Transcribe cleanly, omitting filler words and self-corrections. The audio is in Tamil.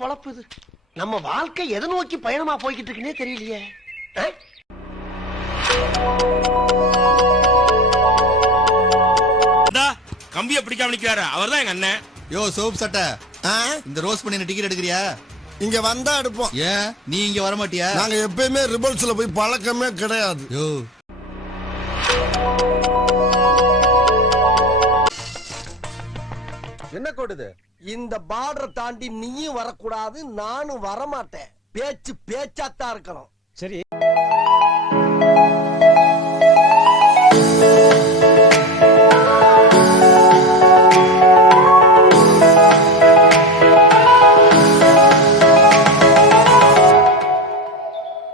பொழப்பு இது? நம்ம வாழ்க்கை எதை நோக்கி பயணமா போய்கிட்டு இருக்குன்னே தெரியலையே. கம்பிய பிடிக்காம நிக்கிறாரு, அவர்தான் எங்க அண்ணன். யோ சோப் சட்டை, இந்த ரோஸ் பண்ணி டிக்கெட் எடுக்கிறியா? இங்க வந்தா எடுப்போம். ஏன் நீ இங்க வர மாட்டியா? நாங்க எப்பயுமே ரிபல்ஸ்ல போய் பழக்கமே கிடையாது. யோ என்ன கோடுது? இந்த பார்டரை தாண்டி நீயும் வரக்கூடாது, நானும் வரமாட்டேன். பேச்சு பேச்சாத்தான் இருக்கணும். சரி.